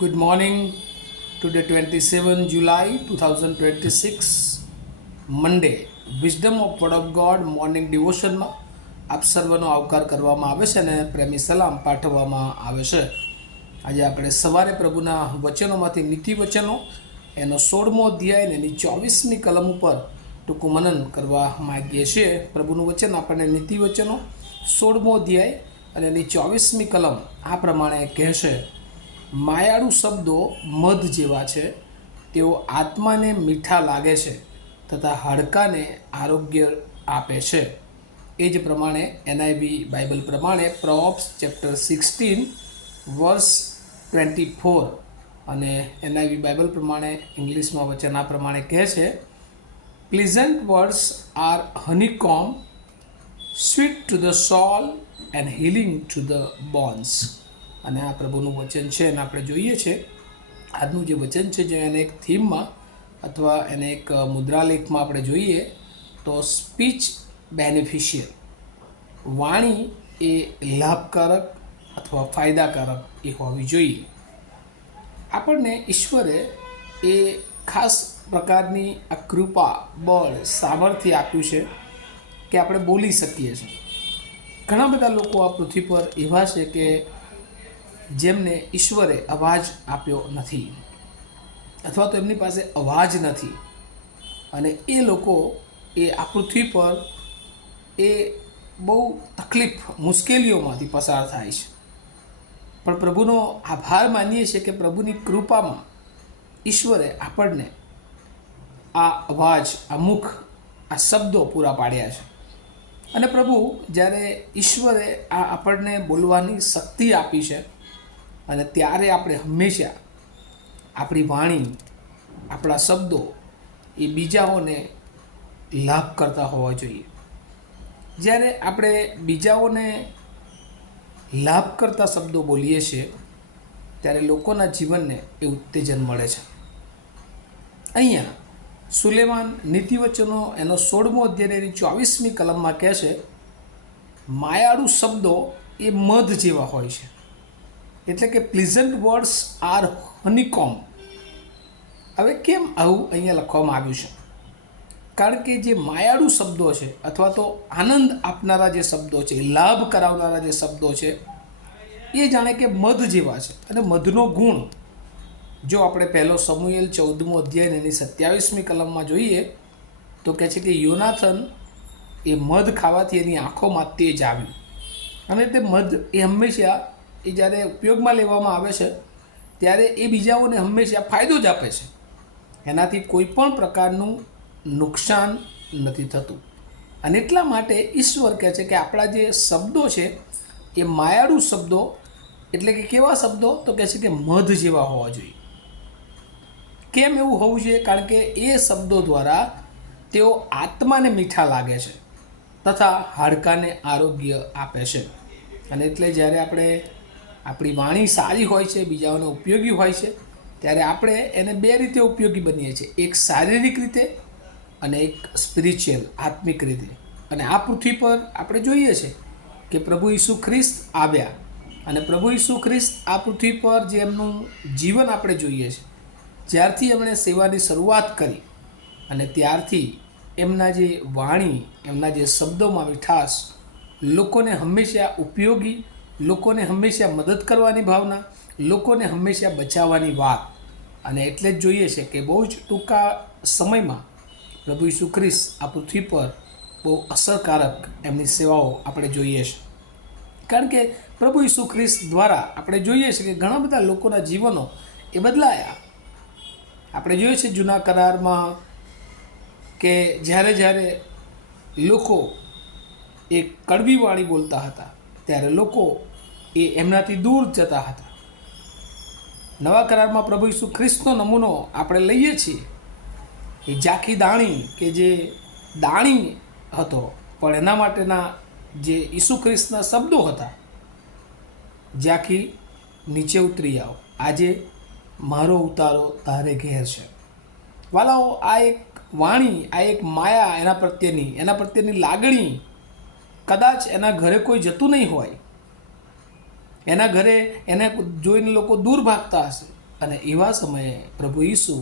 Good morning. Today 27 July 2026 Monday. Wisdom of Word of God morning ડિવોશનમાં આપ સર્વનો આવકાર કરવામાં આવે છે અને પ્રેમી સલામ પાઠવવામાં આવે છે. આજે આપણે સવારે પ્રભુના વચનોમાંથી નીતિ વચનો એનો 16મો અધ્યાય અને એની 24મી કલમ ઉપર ટૂંકું મનન કરવા માગીએ છીએ. પ્રભુનું વચન આપણને નીતિ વચનો 16મો અધ્યાય અને એની 24મી કલમ આ પ્રમાણે કહેશે: માયાળુ શબ્દો મધ જેવા છે, તેઓ આત્માને મીઠા લાગે છે તથા હાડકાને આરોગ્ય આપે છે. એ જ પ્રમાણે એનઆઈવી બાઇબલ પ્રમાણે પ્રોવ્સ ચેપ્ટર 16 વર્સ 24 અને એનઆઈવી બાઇબલ પ્રમાણે ઇંગ્લિશમાં વચન આ પ્રમાણે કહે છે: pleasant words are honeycomb, sweet to the soul and healing to the bones. અને આ પ્રભુનું વચન છે અને આપણે જોઈએ છે આજનું જે વચન છે જે એને એક થીમમાં અથવા એને એક મુદ્રાલેખમાં આપણે જોઈએ તો સ્પીચ બેનિફિશિયલ, વાણી એ લાભકારક અથવા ફાયદાકારક એ હોવી જોઈએ. આપણને ઈશ્વરે એ ખાસ પ્રકારની આ કૃપા, બળ, સામર્થ્ય આપ્યું છે કે આપણે બોલી શકીએ છીએ. ઘણા બધા લોકો આ પૃથ્વી પર એવા છે કે જેમને ઈશ્વરે અવાજ આપ્યો નથી અથવા તો એમની પાસે અવાજ નથી, અને એ લોકો એ આ પૃથ્વી પર એ બહુ તકલીફ, મુશ્કેલીઓમાંથી પસાર થાય છે. પણ પ્રભુનો આભાર માનીએ છીએ કે પ્રભુની કૃપામાં ઈશ્વરે આપણને આ અવાજ, આ મુખ, આ શબ્દો પૂરા પાડ્યા છે. અને પ્રભુ જ્યારે ઈશ્વરે આ આપણને બોલવાની શક્તિ આપી છે અને ત્યારે આપણે હંમેશા આપણી વાણી, આપણા શબ્દો એ બીજાઓને લાભ કરતા હોવા જોઈએ. જ્યારે આપણે બીજાઓને લાભ કરતા શબ્દો બોલીએ છીએ ત્યારે લોકોના જીવનને એ ઉત્તેજન મળે છે. અહીંયા સુલેમાન નીતિવચનો એનો 16મો અધ્યાય એની 24મી કલમમાં કહે છે: માયાળુ શબ્દો એ મધ જેવા હોય છે. એટલે કે પ્લીઝન્ટ વર્ડ્સ આર હનીકોમ. હવે કેમ આવું અહીંયા લખવામાં આવ્યું છે? કારણ કે જે માયાળુ શબ્દો છે અથવા તો આનંદ આપનારા જે શબ્દો છે, લાભ કરાવનારા જે શબ્દો છે, એ જાણે કે મધ જેવા છે. અને મધનો ગુણ જો આપણે પહેલો સમુએલ 14મો અધ્યાય એની 27મી કલમમાં જોઈએ તો કહે છે કે યોનાથન એ મધ ખાવાથી એની આંખોમાં તેજ આવ્યું. અને તે મધ એ હંમેશા એ જ્યારે ઉપયોગમાં લેવામાં આવે છે ત્યારે એ બીજાઓને હંમેશા ફાયદો જ આપે છે. એનાથી કોઈ પણ પ્રકારનું નુકસાન નથી થતું. અને એટલા માટે ઈશ્વર કહે છે કે આપણા જે શબ્દો છે એ માયાળુ શબ્દો, એટલે કે કેવા શબ્દો? તો કહે છે કે મધ જેવા હોવા જોઈએ. કેમ એવું હોવું જોઈએ? કારણ કે એ શબ્દો દ્વારા તેઓ આત્માને મીઠા લાગે છે તથા હાડકાને આરોગ્ય આપે છે. અને એટલે જ્યારે આપણી વાણી સારી હોય છે, બીજાઓને ઉપયોગી હોય છે, ત્યારે આપણે એને બે રીતે ઉપયોગી બનીએ છીએ. એક શારીરિક રીતે અને એક સ્પિરિચ્યુઅલ, આત્મિક રીતે. અને આ પૃથ્વી પર આપણે જોઈએ છે કે પ્રભુ ઈસુ ખ્રિસ્ત આવ્યા અને પ્રભુ ઈસુ ખ્રિસ્ત આ પૃથ્વી પર જે એમનું જીવન આપણે જોઈએ છે, જ્યારથી એમણે સેવાની શરૂઆત કરી અને ત્યારથી એમના જે વાણી, એમના જે શબ્દોમાં મીઠાશ, લોકોને હંમેશા ઉપયોગી, લોકોને હંમેશા મદદ કરવાની ભાવના, લોકોને હંમેશા બચાવવાની વાત. અને એટલે જ જોઈએ છે કે બહુ જ ટૂંકા સમયમાં પ્રભુ ઈસુ ખ્રિસ્ત આ પૃથ્વી પર બહુ અસરકારક એમની સેવાઓ આપણે જોઈએ છે. કારણ કે પ્રભુ ઈસુ ખ્રિસ્ત દ્વારા આપણે જોઈએ છે કે ઘણા બધા લોકોના જીવનો એ બદલાયા. આપણે જોઈએ છે જૂના કરારમાં કે જ્યારે લોકો એ કડવી વાણી બોલતા હતા ત્યારે લોકો એ એમનાથી દૂર જતા હતા. નવા કરારમાં પ્રભુ ઈસુ ખ્રિસ્તનો નમૂનો આપણે લઈએ છીએ. એ ઝાંખી દાણી કે જે દાણી હતો, પણ એના માટેના જે ઈસુ ખ્રિસ્તના શબ્દો હતા: ઝાંખી નીચે ઉતરી આવો, આજે મારો ઉતારો તારે ઘેર છે. વાલાઓ, આ એક વાણી, આ એક માયા, એના પ્રત્યેની લાગણી, કદાચ એના ઘરે કોઈ જતું નહીં હોય, એના ઘરે એને જોઈને લોકો દૂર ભાગતા હશે, અને એવા સમયે પ્રભુ ઈસુ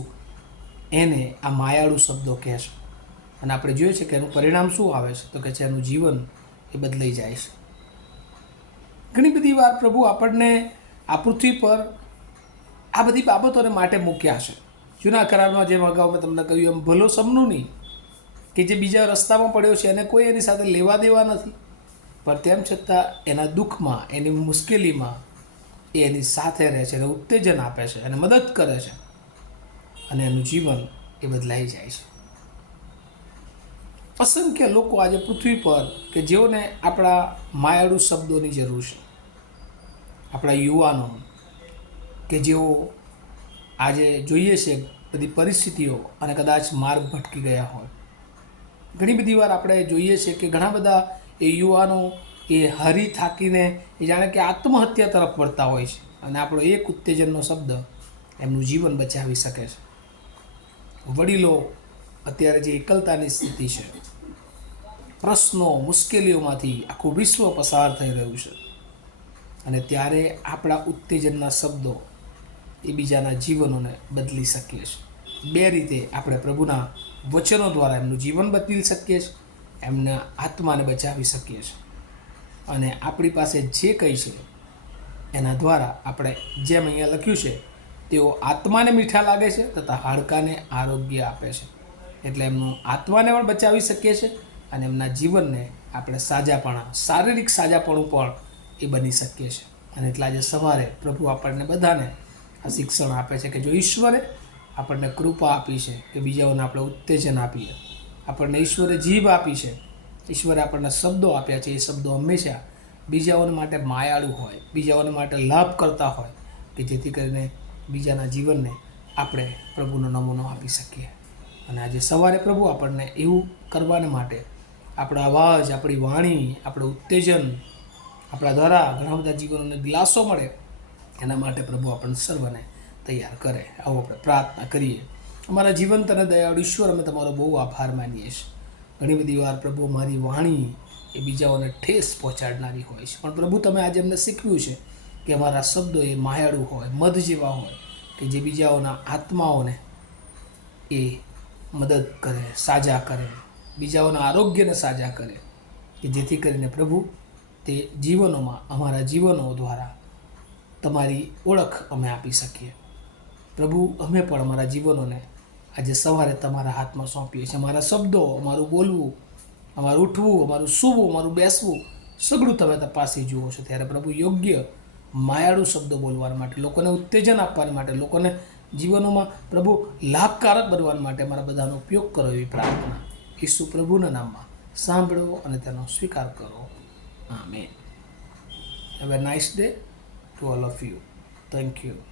એને આ માયાળુ શબ્દો કહે છે અને આપણે જોઈએ છે કે એનું પરિણામ શું આવે છે તો કે છે એનું જીવન એ બદલાઈ જાય છે. ઘણી બધી વાર પ્રભુ આપણને આ પૃથ્વી પર આ બધી બાબતોને માટે મૂક્યા છે. જૂના કરારમાં જેમ અગાઉ મેં તમને કહ્યું એમ ભલો સમનું નહીં કે જે બીજા રસ્તામાં પડ્યો છે એને કોઈ એની સાથે લેવા દેવા નથી, પણ તેમ છતાં એના દુઃખમાં, એની મુશ્કેલીમાં એ એની સાથે રહે છે, એને ઉત્તેજન આપે છે, એને મદદ કરે છે અને એનું જીવન એ બદલાઈ જાય છે. અસંખ્ય લોકો આજે પૃથ્વી પર કે જેઓને આપણા માયાળુ શબ્દોની જરૂર છે, આપણા યુવાનો કે જેઓ આજે જોઈએ છે બધી પરિસ્થિતિઓ અને કદાચ માર્ગ ભટકી ગયા હોય. ઘણી બધી વાર આપણે જોઈએ છે કે ઘણા બધા એ યુવાનો એ હરી થાકીને એ જાણે કે આત્મહત્યા તરફ વળતા હોય છે અને આપણો એક ઉત્તેજનનો શબ્દ એમનું જીવન બચાવી શકે છે. વડીલો અત્યારે જે એકલતાની સ્થિતિ છે, પ્રશ્નો, મુશ્કેલીઓમાંથી આખું વિશ્વ પસાર થઈ રહ્યું છે અને ત્યારે આપણા ઉત્તેજનના શબ્દો એ બીજાના જીવનોને બદલી શકીએ છીએ. બે રીતે આપણે પ્રભુના વચનો દ્વારા એમનું જીવન બદલી શકીએ છીએ, એમના આત્માને બચાવી શકીએ છીએ અને આપણી પાસે જે કંઈ છે એના દ્વારા આપણે જેમ અહીંયા લખ્યું છે તેઓ આત્માને મીઠા લાગે છે તથા હાડકાને આરોગ્ય આપે છે. એટલે એમનું આત્માને પણ બચાવી શકીએ છીએ અને એમના જીવનને આપણે સાજાપણા, શારીરિક સાજાપણું પણ એ બની શકીએ છીએ. અને એટલે આજે સવારે પ્રભુ આપણને બધાને આ શિક્ષણ આપે છે કે જો ઈશ્વરે આપણને કૃપા આપી છે કે બીજાઓને આપણે ઉત્તેજન આપીએ, આપણને ઈશ્વરે જીભ આપી છે, ઈશ્વરે આપણને શબ્દો આપ્યા છે, એ શબ્દો હંમેશા બીજાઓને માટે માયાળુ હોય, બીજાઓને માટે લાભ કરતા હોય કે જેથી કરીને બીજાના જીવનને આપણે પ્રભુનો નમૂનો આપી શકીએ. અને આજે સવારે પ્રભુ આપણને એવું કરવાને માટે આપણો અવાજ, આપણી વાણી, આપણું ઉત્તેજન, આપણા દ્વારા ઘણા બધા જીવનોને દિલાસો મળે એના માટે પ્રભુ આપણને સર્વને તૈયાર કરે. આવો આપણે પ્રાર્થના કરીએ. અમારા જીવંત અને દયાળુ ઈશ્વર, અમે તમારો બહુ આભાર માનીએ છીએ. ઘણી બધી વાર પ્રભુ મારી વાણી એ બીજાઓને ઠેસ પહોંચાડનારી હોય છે, પણ પ્રભુ તમે આજે અમને શીખવ્યું છે કે અમારા શબ્દો એ માયાળુ હોય, મધ જેવા હોય કે જે બીજાઓના આત્માઓને એ મદદ કરે, સાજા કરે, બીજાઓના આરોગ્યને સાજા કરે કે જેથી કરીને પ્રભુ તે જીવનોમાં, અમારા જીવનો દ્વારા તમારી ઓળખ અમે આપી શકીએ. પ્રભુ અમે પણ અમારા જીવનોને આજે સવારે તમારા હાથમાં સોંપીએ છીએ. અમારા શબ્દો, અમારું બોલવું, અમારું ઉઠવું, અમારું સૂવું, અમારું બેસવું સગળું તમે તપાસી જુઓ છો. ત્યારે પ્રભુ યોગ્ય માયાળુ શબ્દો બોલવા માટે, લોકોને ઉત્તેજન આપવા માટે, લોકોને જીવનોમાં પ્રભુ લાભકારક બનવા માટે અમારા બધાનો ઉપયોગ કરો એવી પ્રાર્થના ઈસુ પ્રભુના નામમાં સાંભળો અને તેનો સ્વીકાર કરો. Amen. Have a nice day to all of you. Thank you.